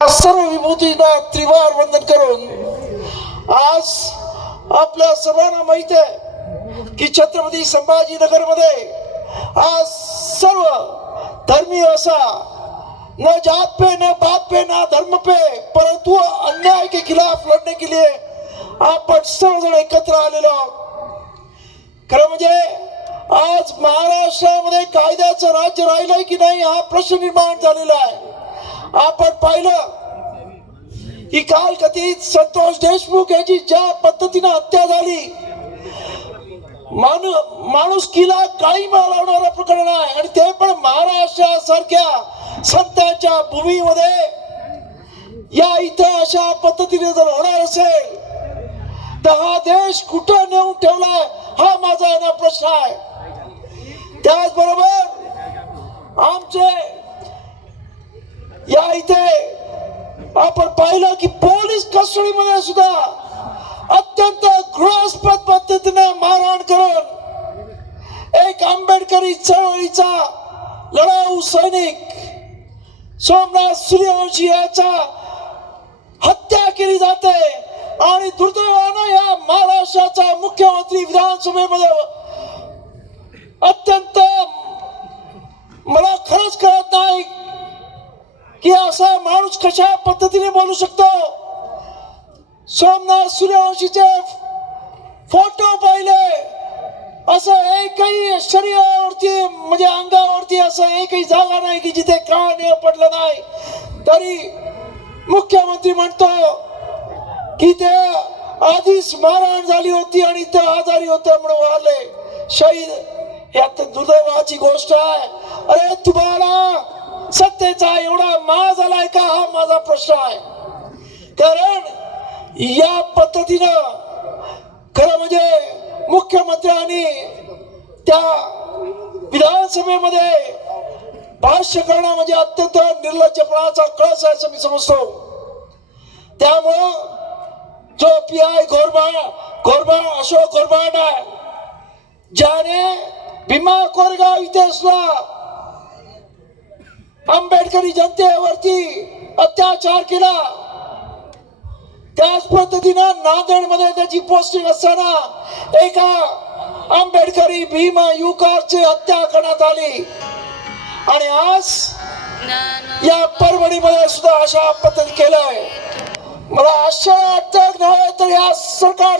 सर्व विभूतींना त्रिवार वंदन करून आज आपल्या सर्वांना माहीत आहे की छत्रपती संभाजीनगरमध्ये आज सर्व धर्मीय असा न जात पे न बात पे ना धर्म पे परंतु अन्याय के खिलाफ लढणे के लिए आपण सर्वजण एकत्र आलेलो आहोत. खरं म्हणजे आज महाराष्ट्रामध्ये कायद्याचं राज्य राहिलंय की नाही हा प्रश्न निर्माण झालेला आहे. आपण पाहिलं की काल कथित संतोष देशमुख याची ज्या पद्धतीनं हत्या झाली माणू माणुसकीला काळी लावणारं प्रकरण आहे. आणि ते पण महाराष्ट्रासारख्या संतांच्या भूमीमध्ये. या इथं अशा पद्धतीने जर होणार असेल तर हा देश कुठं नेऊन ठेवलाय हा माझा प्रश्न आहे. त्याचबरोबर आमचे या इथे आपण पाहिलं की पोलीस कस्टडीमध्ये सुद्धा अत्यंत गृहस्पद पद्धतीने मारहाण करून एक आंबेडकरी चळवळीचा लढाऊ सैनिक सोमनाथ सूर्यवंशी याचा हत्या केली जाते आणि दुर्दैवानं या महाराष्ट्राचा मुख्यमंत्री विधानसभेमध्ये अत्यंत माणूस कशा पद्धतीने बोलू शकतो. सोमनाथ सूर्यवंशीचे फोटो पाहिले. असं एकही शरीरावरती म्हणजे अंगावरती असं एकही जागा नाही की जिथे काळ पडलं नाही. तरी मुख्यमंत्री म्हणतो की ते आधीच मारहाण झाली होती आणि ते आजारी होते म्हणून वारले. शहीद यात दुर्दैवाची गोष्ट आहे. अरे तुम्हाला सत्तेचा एवढा माज झालाय का हा माझा प्रश्न आहे. कारण या पद्धतीनं खरं म्हणजे मुख्यमंत्र्यांनी त्या विधानसभेमध्ये भाष्य करणं म्हणजे अत्यंत निर्लज्जपणाचा कळस आहे असं मी समजतो. त्यामुळं जो पी आय घोरबा घोरबा अशोक घोरबाड आहे ज्याने भीमा कोरेगाव इथे सुद्धा आंबेडकरी जनतेवरती अत्याचार केला. त्याच पद्धतीनं नांदेडमध्ये त्याची पोस्टिंग असताना एका आंबेडकरी भीमा युवकाची हत्या करण्यात आली. आणि आज या परभणीमध्ये सुद्धा अशा पद्धती केलंय मला आश्चर्य वाटत नव्हे तर या सरकार